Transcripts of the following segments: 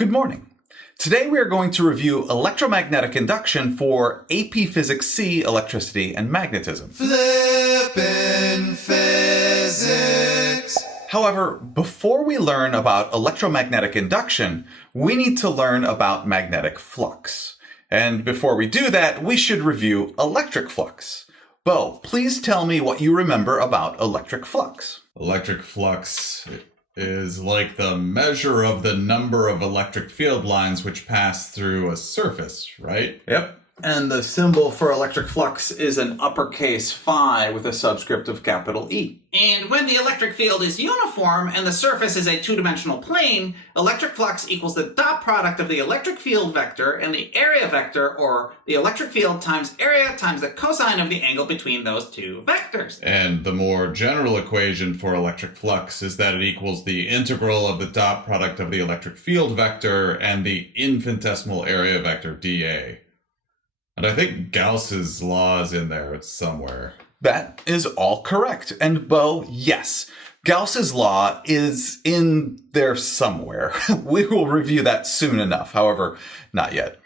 Good morning. Today we are going to review electromagnetic induction for AP Physics C, Electricity and Magnetism. Flippin' Physics! However, before we learn about electromagnetic induction, we need to learn about magnetic flux. And before we do that, we should review electric flux. Bo, please tell me what you remember about electric flux. Electric flux is like the measure of the number of electric field lines which pass through a surface, right? Yep. And the symbol for electric flux is an uppercase phi with a subscript of capital E. And when the electric field is uniform and the surface is a two-dimensional plane, electric flux equals the dot product of the electric field vector and the area vector, or the electric field times area times the cosine of the angle between those two vectors. And the more general equation for electric flux is that it equals the integral of the dot product of the electric field vector and the infinitesimal area vector dA. And I think Gauss's law is in there somewhere. That is all correct. And Bo, yes, Gauss's law is in there somewhere. We will review that soon enough. However, not yet.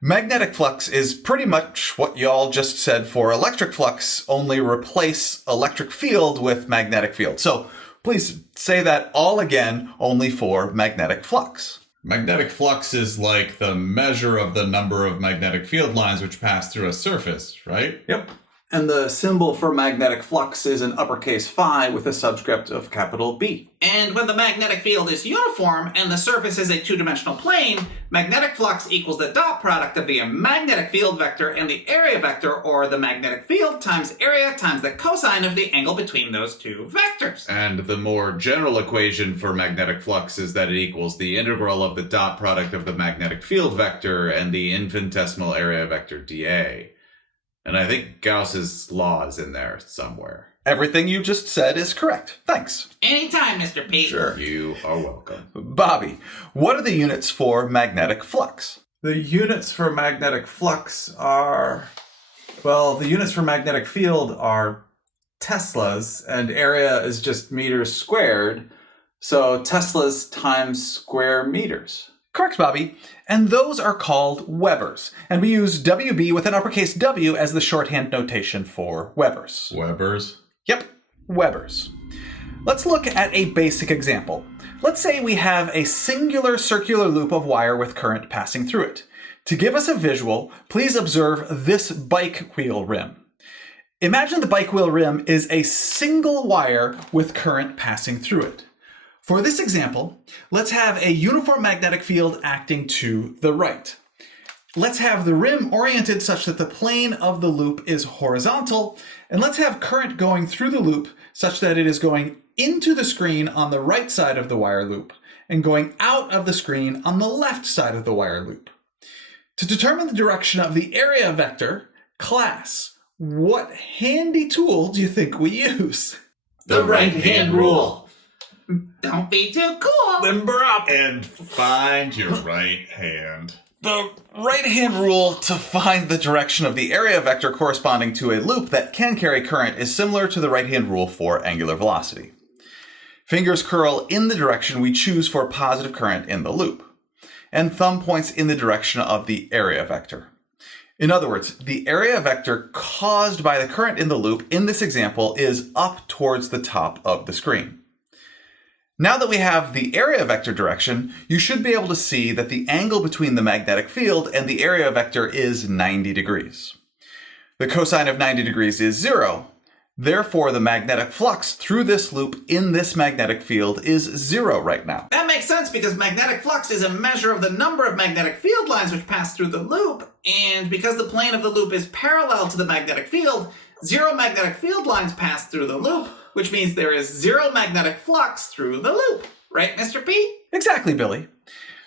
Magnetic flux is pretty much what y'all just said for electric flux, only replace electric field with magnetic field. So please say that all again, only for magnetic flux. Magnetic flux is like the measure of the number of magnetic field lines which pass through a surface, right? Yep. And the symbol for magnetic flux is an uppercase phi with a subscript of capital B. And when the magnetic field is uniform and the surface is a two-dimensional plane, magnetic flux equals the dot product of the magnetic field vector and the area vector, or the magnetic field times area times the cosine of the angle between those two vectors. And the more general equation for magnetic flux is that it equals the integral of the dot product of the magnetic field vector and the infinitesimal area vector dA. And I think Gauss's law is in there somewhere. Everything you just said is correct. Thanks. Anytime, Mr. P. Sure. You are welcome. Bobby, what are the units for magnetic flux? The units for magnetic flux are, well, the units for magnetic field are Teslas, and area is just meters squared. So Teslas times square meters. Correct, Bobby. And those are called Webers. And we use WB with an uppercase W as the shorthand notation for Webers. Webers? Yep, Webers. Let's look at a basic example. Let's say we have a singular circular loop of wire with current passing through it. To give us a visual, please observe this bike wheel rim. Imagine the bike wheel rim is a single wire with current passing through it. For this example, let's have a uniform magnetic field acting to the right. Let's have the rim oriented such that the plane of the loop is horizontal, and let's have current going through the loop such that it is going into the screen on the right side of the wire loop and going out of the screen on the left side of the wire loop. To determine the direction of the area vector, class, what handy tool do you think we use? The right-hand rule. Don't be too cool. Limber up and find your right hand. The right-hand rule to find the direction of the area vector corresponding to a loop that can carry current is similar to the right-hand rule for angular velocity. Fingers curl in the direction we choose for positive current in the loop, and thumb points in the direction of the area vector. In other words, the area vector caused by the current in the loop in this example is up towards the top of the screen. Now that we have the area vector direction, you should be able to see that the angle between the magnetic field and the area vector is 90 degrees. The cosine of 90 degrees is 0. Therefore, the magnetic flux through this loop in this magnetic field is 0 right now. That makes sense because magnetic flux is a measure of the number of magnetic field lines which pass through the loop, and because the plane of the loop is parallel to the magnetic field, 0 magnetic field lines pass through the loop, which means there is 0 magnetic flux through the loop. Right, Mr. P? Exactly, Billy.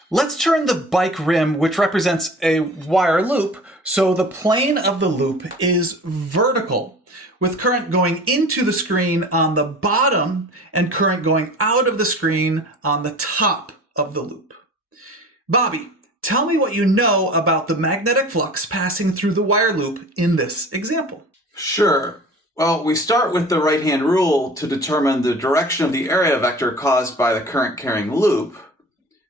Let's turn the bike rim, which represents a wire loop, so the plane of the loop is vertical, with current going into the screen on the bottom and current going out of the screen on the top of the loop. Bobby, tell me what you know about the magnetic flux passing through the wire loop in this example. Sure. Well, we start with the right-hand rule to determine the direction of the area vector caused by the current-carrying loop.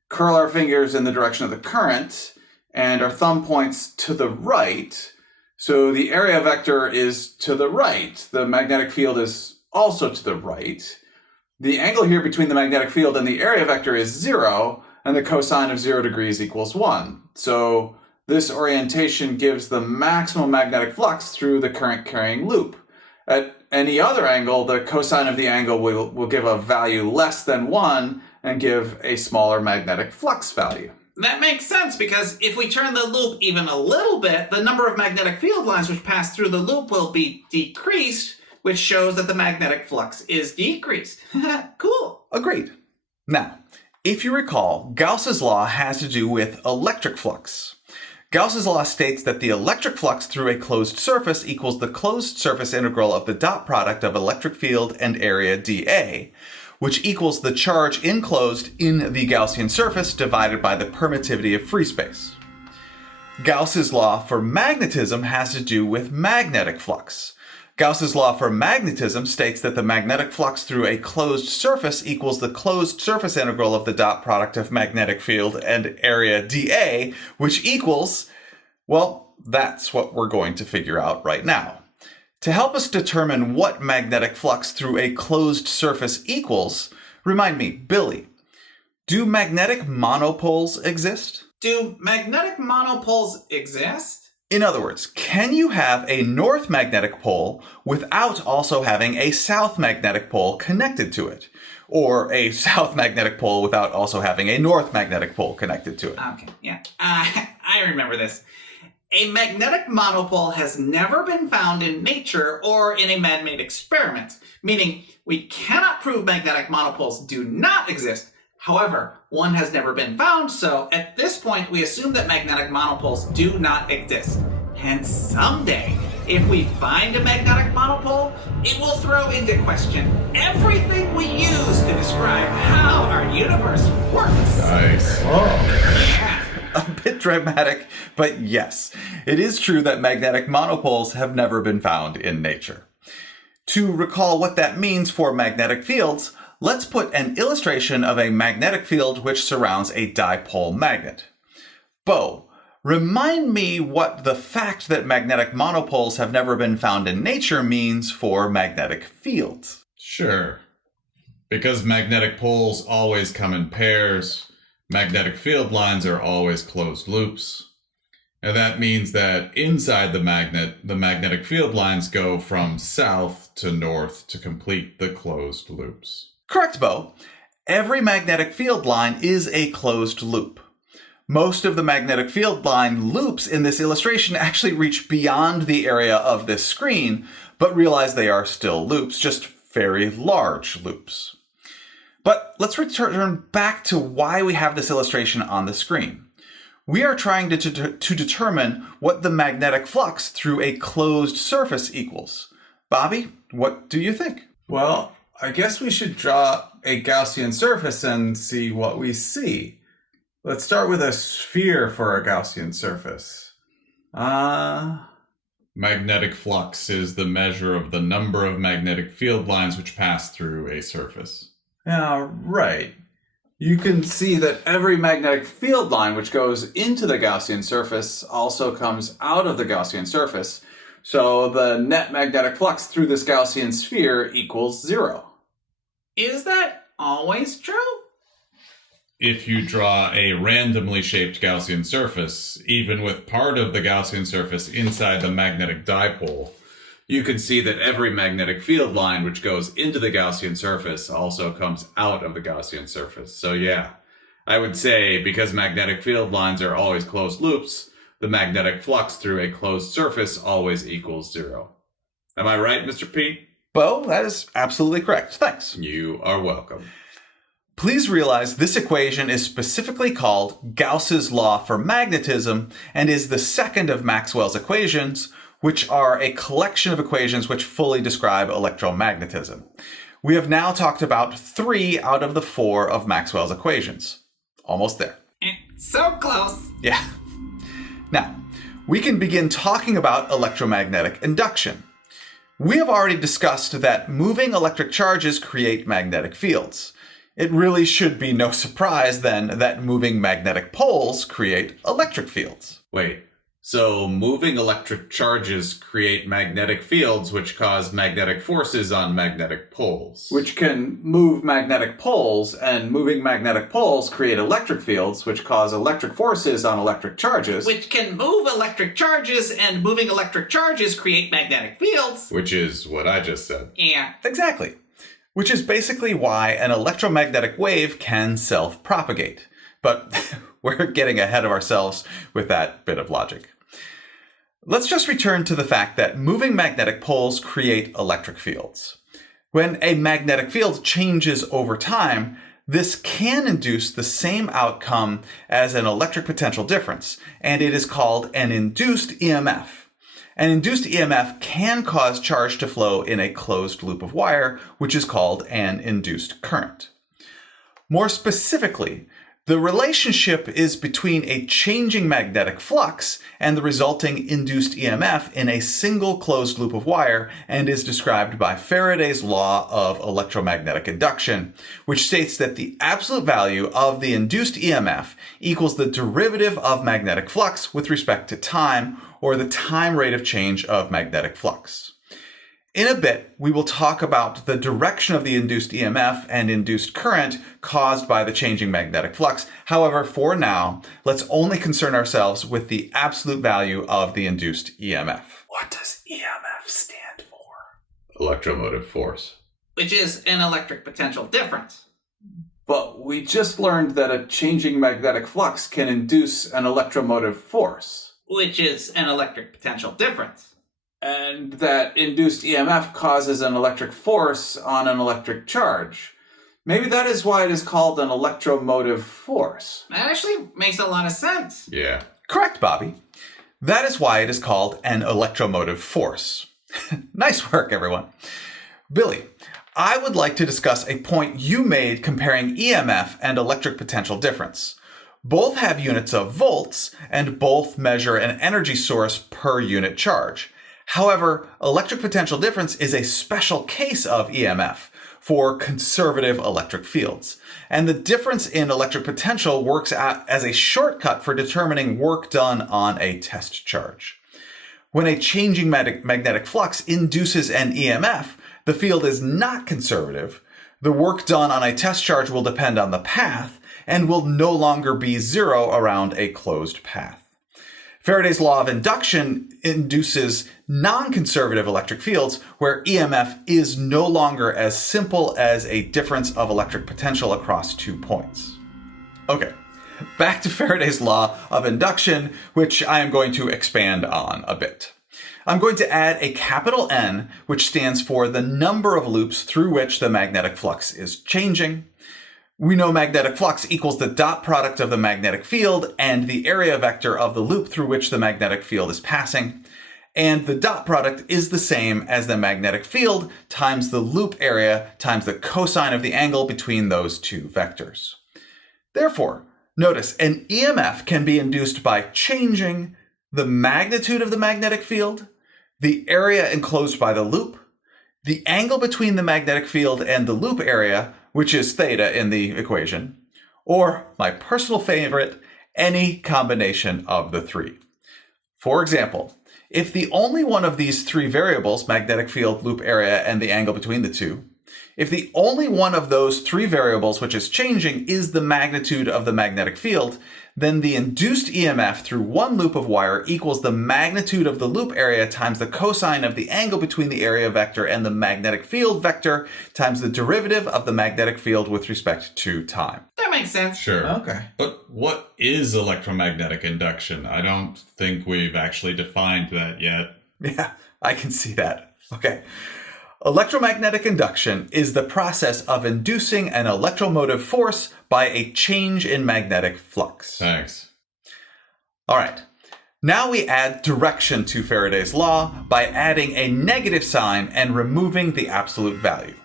curl our fingers in the direction of the current, and our thumb points to the right. So the area vector is to the right. The magnetic field is also to the right. The angle here between the magnetic field and the area vector is 0, and the cosine of 0 degrees equals 1. So this orientation gives the maximum magnetic flux through the current carrying loop. At any other angle, the cosine of the angle will give a value less than 1 and give a smaller magnetic flux value. That makes sense, because if we turn the loop even a little bit, the number of magnetic field lines which pass through the loop will be decreased, which shows that the magnetic flux is decreased. Cool. Agreed. Now, if you recall, Gauss's law has to do with electric flux. Gauss's law states that the electric flux through a closed surface equals the closed surface integral of the dot product of electric field and area dA, which equals the charge enclosed in the Gaussian surface divided by the permittivity of free space. Gauss's law for magnetism has to do with magnetic flux. Gauss's law for magnetism states that the magnetic flux through a closed surface equals the closed surface integral of the dot product of magnetic field and area dA, which equals, well, that's what we're going to figure out right now. To help us determine what magnetic flux through a closed surface equals, remind me, Billy, do magnetic monopoles exist? Do magnetic monopoles exist? In other words, can you have a north magnetic pole without also having a south magnetic pole connected to it? Or a south magnetic pole without also having a north magnetic pole connected to it? Okay, yeah. I remember this. A magnetic monopole has never been found in nature or in a man-made experiment, meaning we cannot prove magnetic monopoles do not exist. However, one has never been found, so at this point we assume that magnetic monopoles do not exist. Hence, someday, if we find a magnetic monopole, it will throw into question everything we use to describe how our universe works. Nice. Yeah. A bit dramatic, but yes, it is true that magnetic monopoles have never been found in nature. To recall what that means for magnetic fields, let's put an illustration of a magnetic field which surrounds a dipole magnet. Bo, remind me what the fact that magnetic monopoles have never been found in nature means for magnetic fields. Sure. Because magnetic poles always come in pairs, magnetic field lines are always closed loops. And that means that inside the magnetic field lines go from south to north to complete the closed loops. Correct, Bo. Every magnetic field line is a closed loop. Most of the magnetic field line loops in this illustration actually reach beyond the area of this screen, but realize they are still loops, just very large loops. But let's return back to why we have this illustration on the screen. We are trying to determine what the magnetic flux through a closed surface equals. Bobby, what do you think? Well, I guess we should draw a Gaussian surface and see what we see. Let's start with a sphere for a Gaussian surface. Magnetic flux is the measure of the number of magnetic field lines which pass through a surface. Yeah, right. You can see that every magnetic field line which goes into the Gaussian surface also comes out of the Gaussian surface. So the net magnetic flux through this Gaussian sphere equals 0. Is that always true? If you draw a randomly shaped Gaussian surface, even with part of the Gaussian surface inside the magnetic dipole, you can see that every magnetic field line which goes into the Gaussian surface also comes out of the Gaussian surface. So yeah, I would say because magnetic field lines are always closed loops, the magnetic flux through a closed surface always equals 0. Am I right, Mr. P? Bo, that is absolutely correct. Thanks. You are welcome. Please realize this equation is specifically called Gauss's law for magnetism and is the second of Maxwell's equations, which are a collection of equations which fully describe electromagnetism. We have now talked about 3 out of the 4 of Maxwell's equations. Almost there. So close. Yeah. Now, we can begin talking about electromagnetic induction. We have already discussed that moving electric charges create magnetic fields. It really should be no surprise, then, that moving magnetic poles create electric fields. Wait, so moving electric charges create magnetic fields which cause magnetic forces on magnetic poles. Which can move magnetic poles, and moving magnetic poles create electric fields which cause electric forces on electric charges. Which can move electric charges, and moving electric charges create magnetic fields. Which is what I just said. Yeah. Exactly. Which is basically why an electromagnetic wave can self-propagate. But we're getting ahead of ourselves with that bit of logic. Let's just return to the fact that moving magnetic poles create electric fields. When a magnetic field changes over time, this can induce the same outcome as an electric potential difference, and it is called an induced EMF. An induced EMF can cause charge to flow in a closed loop of wire, which is called an induced current. More specifically, the relationship is between a changing magnetic flux and the resulting induced EMF in a single closed loop of wire, and is described by Faraday's law of electromagnetic induction, which states that the absolute value of the induced EMF equals the derivative of magnetic flux with respect to time, or the time rate of change of magnetic flux. In a bit, we will talk about the direction of the induced EMF and induced current caused by the changing magnetic flux. However, for now, let's only concern ourselves with the absolute value of the induced EMF. What does EMF stand for? Electromotive force. Which is an electric potential difference. But we just learned that a changing magnetic flux can induce an electromotive force. Which is an electric potential difference. And that induced EMF causes an electric force on an electric charge. Maybe that is why it is called an electromotive force. That actually makes a lot of sense. Yeah. Correct, Bobby. That is why it is called an electromotive force. Nice work, everyone. Billy, I would like to discuss a point you made comparing EMF and electric potential difference. Both have units of volts, and both measure an energy source per unit charge. However, electric potential difference is a special case of EMF for conservative electric fields. And the difference in electric potential works as a shortcut for determining work done on a test charge. When a changing magnetic flux induces an EMF, the field is not conservative. The work done on a test charge will depend on the path and will no longer be zero around a closed path. Faraday's law of induction induces non-conservative electric fields where EMF is no longer as simple as a difference of electric potential across 2 points. Okay, back to Faraday's law of induction, which I am going to expand on a bit. I'm going to add a capital N, which stands for the number of loops through which the magnetic flux is changing. We know magnetic flux equals the dot product of the magnetic field and the area vector of the loop through which the magnetic field is passing. And the dot product is the same as the magnetic field times the loop area times the cosine of the angle between those two vectors. Therefore, notice an EMF can be induced by changing the magnitude of the magnetic field, the area enclosed by the loop, the angle between the magnetic field and the loop area, which is theta in the equation, or, my personal favorite, any combination of the three. For example, if the only one of these three variables, magnetic field, loop area, and the angle between the two, if the only one of those three variables which is changing is the magnitude of the magnetic field, then the induced EMF through one loop of wire equals the magnitude of the loop area times the cosine of the angle between the area vector and the magnetic field vector times the derivative of the magnetic field with respect to time. That makes sense. Sure. Okay. But what is electromagnetic induction? I don't think we've actually defined that yet. Yeah, I can see that. Okay. Electromagnetic induction is the process of inducing an electromotive force by a change in magnetic flux. Thanks. All right. Now we add direction to Faraday's law by adding a negative sign and removing the absolute value.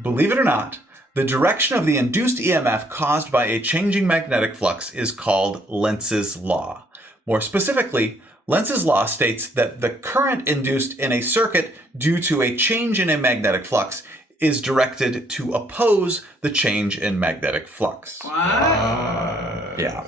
Believe it or not, the direction of the induced EMF caused by a changing magnetic flux is called Lenz's law. More specifically, Lenz's law states that the current induced in a circuit due to a change in a magnetic flux is directed to oppose the change in magnetic flux. What? Yeah.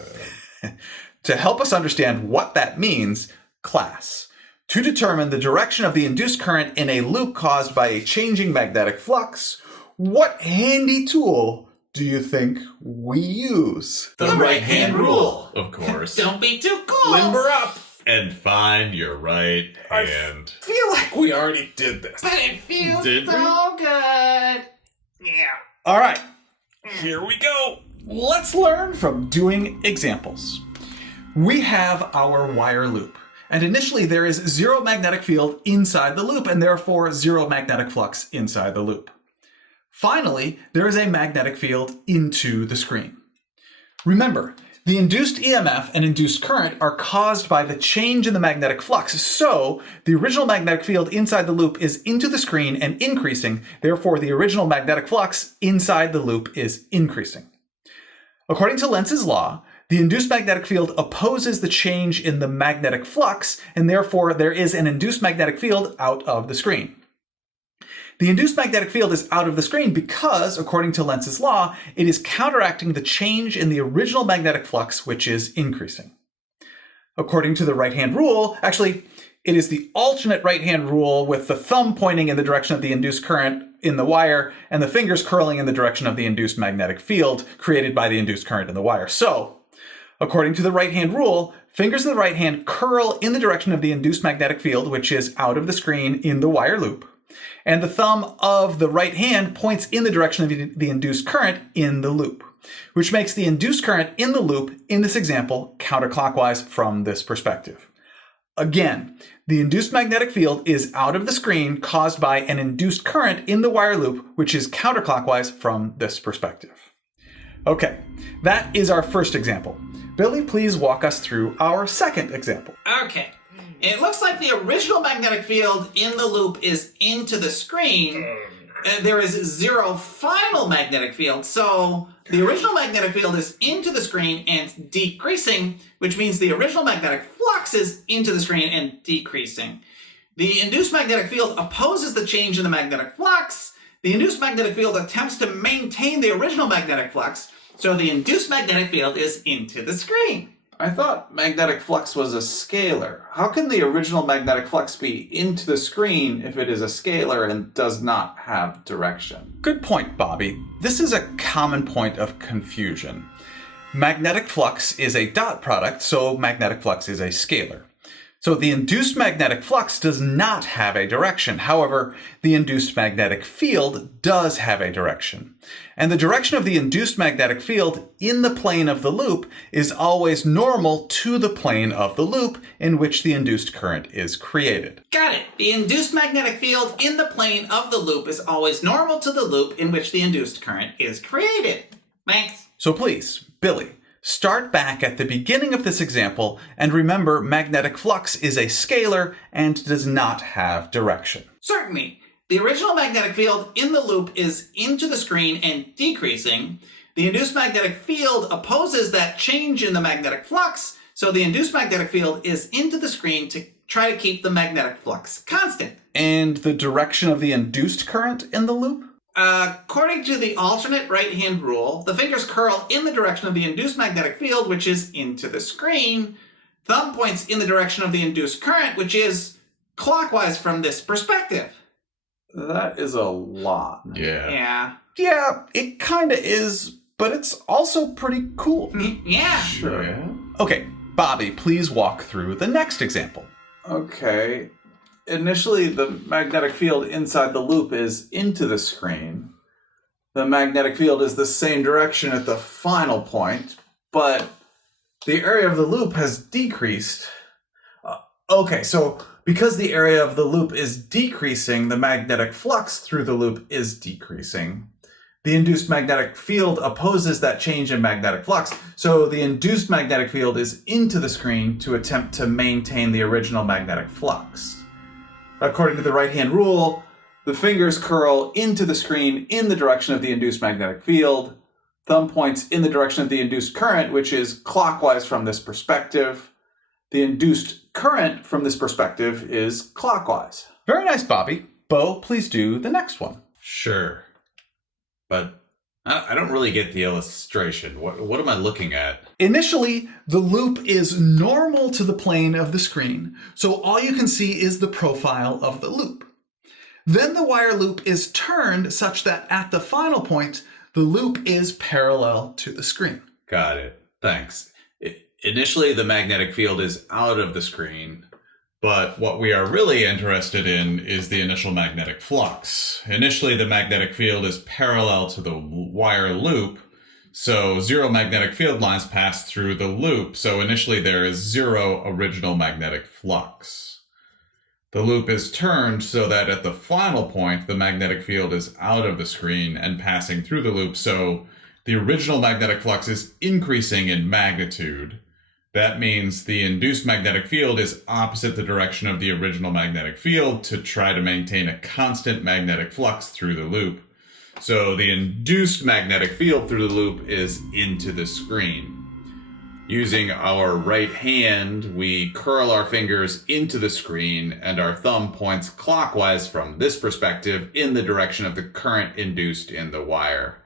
To help us understand what that means, class. To determine the direction of the induced current in a loop caused by a changing magnetic flux, what handy tool do you think we use? The right-hand rule. Of course. Don't be too cool. Limber up. And find your right hand. I feel like we already did this. But it feels Did we? so good. Yeah. All right, Here we go. let's learn from doing examples. We have our wire loop, and initially there is zero magnetic field inside the loop, and therefore zero magnetic flux inside the loop. Finally, there is a magnetic field into the screen. Remember, the induced EMF and induced current are caused by the change in the magnetic flux, so the original magnetic field inside the loop is into the screen and increasing, therefore the original magnetic flux inside the loop is increasing. According to Lenz's law, the induced magnetic field opposes the change in the magnetic flux, and therefore there is an induced magnetic field out of the screen. The induced magnetic field is out of the screen because, according to Lenz's law, it is counteracting the change in the original magnetic flux, which is increasing. According to the right-hand rule, actually, it is the alternate right-hand rule with the thumb pointing in the direction of the induced current in the wire and the fingers curling in the direction of the induced magnetic field created by the induced current in the wire. So, according to the right-hand rule, fingers of the right hand curl in the direction of the induced magnetic field, which is out of the screen in the wire loop, and the thumb of the right hand points in the direction of the induced current in the loop, which makes the induced current in the loop, in this example, counterclockwise from this perspective. Again, the induced magnetic field is out of the screen caused by an induced current in the wire loop, which is counterclockwise from this perspective. Okay, that is our first example. Billy, please walk us through our second example. Okay. It looks like the original magnetic field in the loop is into the screen. There is zero final magnetic field, so the original magnetic field is into the screen and decreasing, which means the original magnetic flux is into the screen and decreasing. The induced magnetic field opposes the change in the magnetic flux. The induced magnetic field attempts to maintain the original magnetic flux, so the induced magnetic field is into the screen. I thought magnetic flux was a scalar. How can the original magnetic flux be into the screen if it is a scalar and does not have direction? Good point, Bobby. This is a common point of confusion. Magnetic flux is a dot product, so magnetic flux is a scalar. So the induced magnetic flux does not have a direction. However, the induced magnetic field does have a direction. And the direction of the induced magnetic field in the plane of the loop is always normal to the plane of the loop in which the induced current is created. Got it. The induced magnetic field in the plane of the loop is always normal to the loop in which the induced current is created. Thanks. So please, Billy, start back at the beginning of this example and remember magnetic flux is a scalar and does not have direction. Certainly. The original magnetic field in the loop is into the screen and decreasing. The induced magnetic field opposes that change in the magnetic flux, so the induced magnetic field is into the screen to try to keep the magnetic flux constant. And the direction of the induced current in the loop? According to the alternate right-hand rule, the fingers curl in the direction of the induced magnetic field, which is into the screen. Thumb points in the direction of the induced current, which is clockwise from this perspective. That is a lot. Yeah. Yeah, it kinda is, but it's also pretty cool. Yeah. Sure. Yeah. Okay, Bobby, please walk through the next example. Okay. Initially, the magnetic field inside the loop is into the screen. The magnetic field is the same direction at the final point, but the area of the loop has decreased. Okay, so because the area of the loop is decreasing, the magnetic flux through the loop is decreasing. The induced magnetic field opposes that change in magnetic flux, so the induced magnetic field is into the screen to attempt to maintain the original magnetic flux. According to the right-hand rule, the fingers curl into the screen in the direction of the induced magnetic field. Thumb points in the direction of the induced current, which is clockwise from this perspective. The induced current from this perspective is clockwise. Very nice, Bobby. Bo, please do the next one. Sure. but I don't really get the illustration. What am I looking at? Initially, the loop is normal to the plane of the screen, so all you can see is the profile of the loop. Then the wire loop is turned such that at the final point, the loop is parallel to the screen. Got it. Thanks. Initially, the magnetic field is out of the screen, but what we are really interested in is the initial magnetic flux. Initially, the magnetic field is parallel to the wire loop, so zero magnetic field lines pass through the loop, so initially there is zero original magnetic flux. The loop is turned so that at the final point, the magnetic field is out of the screen and passing through the loop, so the original magnetic flux is increasing in magnitude. That means the induced magnetic field is opposite the direction of the original magnetic field to try to maintain a constant magnetic flux through the loop. So the induced magnetic field through the loop is into the screen. Using our right hand, we curl our fingers into the screen and our thumb points clockwise from this perspective in the direction of the current induced in the wire.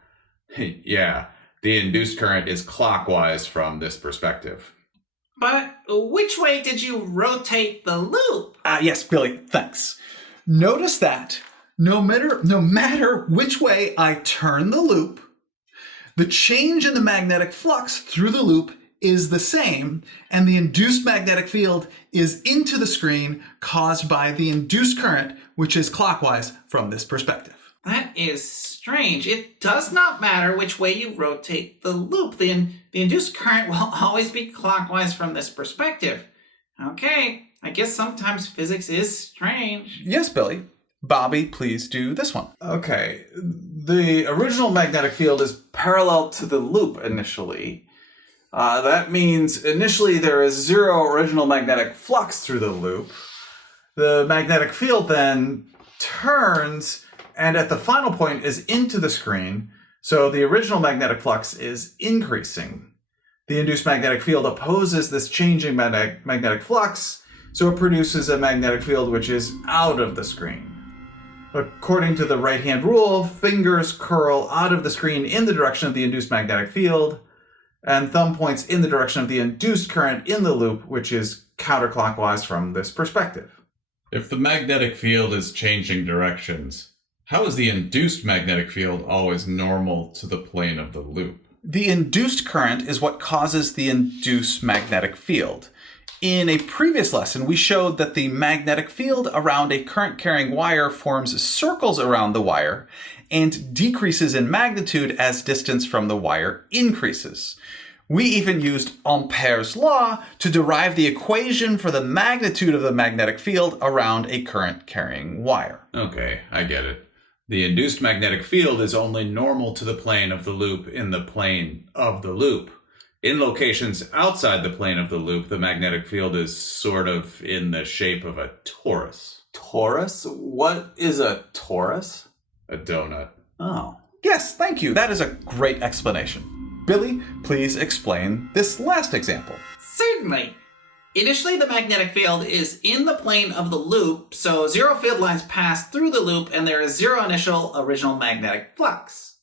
Yeah, the induced current is clockwise from this perspective. But which way did you rotate the loop? Yes, Billy, thanks. Notice that no matter which way I turn the loop, the change in the magnetic flux through the loop is the same, and the induced magnetic field is into the screen caused by the induced current, which is clockwise from this perspective. That is strange. It does not matter which way you rotate the loop. The induced current will always be clockwise from this perspective. Okay, I guess sometimes physics is strange. Yes, Billy. Bobby, please do this one. Okay, the original magnetic field is parallel to the loop initially. That means initially there is zero original magnetic flux through the loop. The magnetic field then turns and at the final point is into the screen, so the original magnetic flux is increasing. The induced magnetic field opposes this changing magnetic flux, so it produces a magnetic field which is out of the screen. According to the right-hand rule, fingers curl out of the screen in the direction of the induced magnetic field, and thumb points in the direction of the induced current in the loop, which is counterclockwise from this perspective. If the magnetic field is changing directions, how is the induced magnetic field always normal to the plane of the loop? The induced current is what causes the induced magnetic field. In a previous lesson, we showed that the magnetic field around a current-carrying wire forms circles around the wire and decreases in magnitude as distance from the wire increases. We even used Ampere's law to derive the equation for the magnitude of the magnetic field around a current-carrying wire. Okay, I get it. The induced magnetic field is only normal to the plane of the loop in the plane of the loop. In locations outside the plane of the loop, the magnetic field is sort of in the shape of a torus. Torus? What is a torus? A donut. Oh. Yes, thank you. That is a great explanation. Billy, please explain this last example. Certainly. Initially, the magnetic field is in the plane of the loop, so zero field lines pass through the loop and there is zero initial original magnetic flux.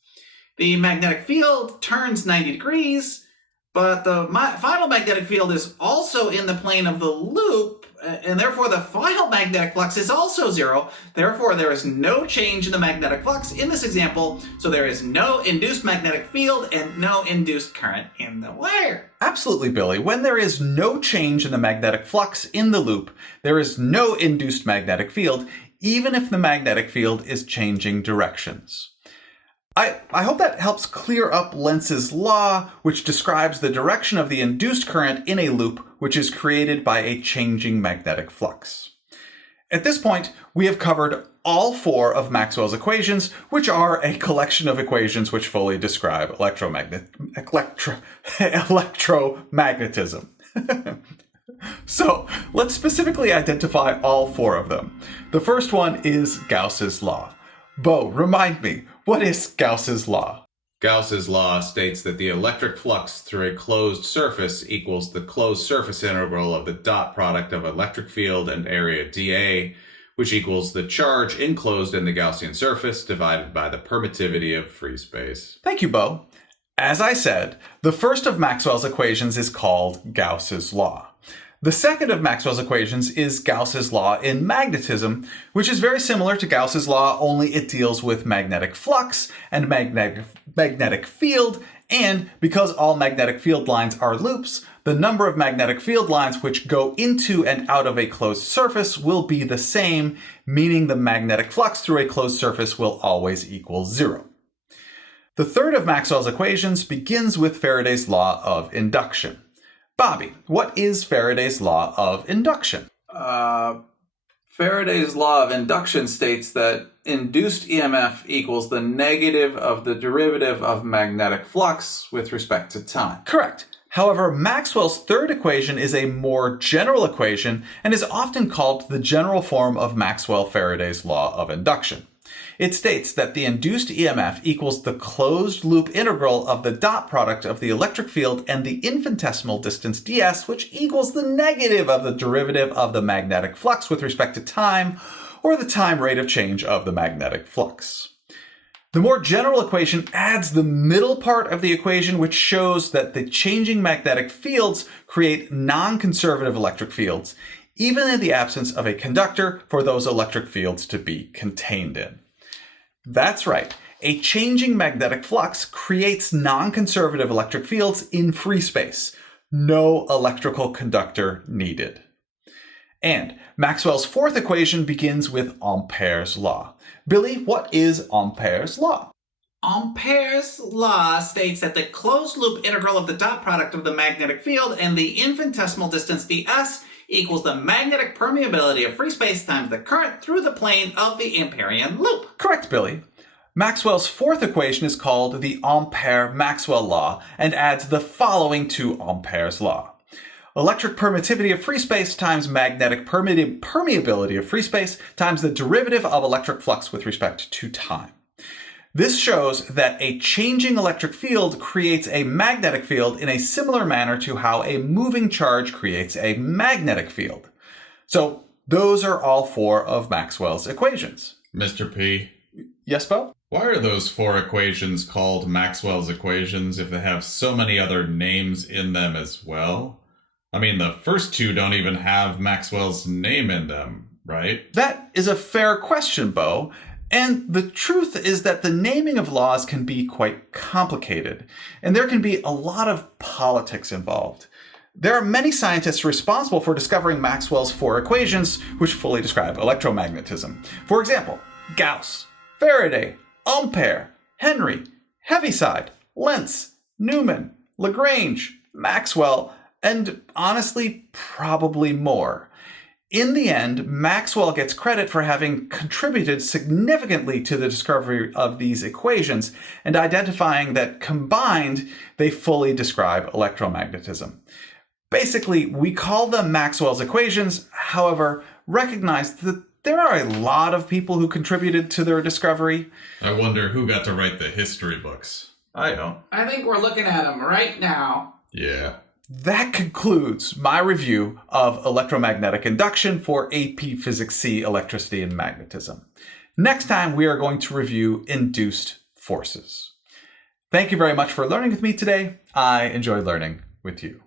The magnetic field turns 90 degrees, but the final magnetic field is also in the plane of the loop, and therefore the final magnetic flux is also zero. Therefore, there is no change in the magnetic flux in this example, so there is no induced magnetic field and no induced current in the wire. Absolutely, Billy. When there is no change in the magnetic flux in the loop, there is no induced magnetic field, even if the magnetic field is changing directions. I hope that helps clear up Lenz's law, which describes the direction of the induced current in a loop, which is created by a changing magnetic flux. At this point, we have covered all four of Maxwell's equations, which are a collection of equations which fully describe electromagnetism. So, let's specifically identify all four of them. The first one is Gauss's law. Bo, remind me, what is Gauss's law? Gauss's law states that the electric flux through a closed surface equals the closed surface integral of the dot product of electric field and area dA, which equals the charge enclosed in the Gaussian surface divided by the permittivity of free space. Thank you, Bo. As I said, the first of Maxwell's equations is called Gauss's law. The second of Maxwell's equations is Gauss's law in magnetism, which is very similar to Gauss's law, only it deals with magnetic flux and magnetic field, and because all magnetic field lines are loops, the number of magnetic field lines which go into and out of a closed surface will be the same, meaning the magnetic flux through a closed surface will always equal 0. The third of Maxwell's equations begins with Faraday's law of induction. Bobby, what is Faraday's law of induction? Faraday's law of induction states that induced EMF equals the negative of the derivative of magnetic flux with respect to time. Correct. However, Maxwell's third equation is a more general equation and is often called the general form of Maxwell-Faraday's law of induction. It states that the induced EMF equals the closed loop integral of the dot product of the electric field and the infinitesimal distance ds, which equals the negative of the derivative of the magnetic flux with respect to time, or the time rate of change of the magnetic flux. The more general equation adds the middle part of the equation, which shows that the changing magnetic fields create non-conservative electric fields, even in the absence of a conductor for those electric fields to be contained in. That's right. A changing magnetic flux creates non-conservative electric fields in free space. No electrical conductor needed. And Maxwell's fourth equation begins with Ampere's law. Billy, what is Ampere's law? Ampere's law states that the closed loop integral of the dot product of the magnetic field and the infinitesimal distance ds equals the magnetic permeability of free space times the current through the plane of the Amperian loop. Correct, Billy. Maxwell's fourth equation is called the Ampere-Maxwell law and adds the following to Ampere's law. Electric permittivity of free space times magnetic permeability of free space times the derivative of electric flux with respect to time. This shows that a changing electric field creates a magnetic field in a similar manner to how a moving charge creates a magnetic field. So those are all four of Maxwell's equations. Mr. P, Yes, Bo? why are those four equations called Maxwell's equations if they have so many other names in them as well? I mean, the first two don't even have Maxwell's name in them, right? That is a fair question, Bo. And the truth is that the naming of laws can be quite complicated, and there can be a lot of politics involved. There are many scientists responsible for discovering Maxwell's four equations, which fully describe electromagnetism. For example, Gauss, Faraday, Ampere, Henry, Heaviside, Lenz, Newman, Lagrange, Maxwell, and honestly, probably more. In the end, Maxwell gets credit for having contributed significantly to the discovery of these equations and identifying that combined, they fully describe electromagnetism. Basically, we call them Maxwell's equations, however, recognize that there are a lot of people who contributed to their discovery. I wonder who got to write the history books. I don't. I think we're looking at them right now. Yeah. That concludes my review of electromagnetic induction for AP Physics C, Electricity and Magnetism. Next time, we are going to review induced forces. Thank you very much for learning with me today. I enjoy learning with you.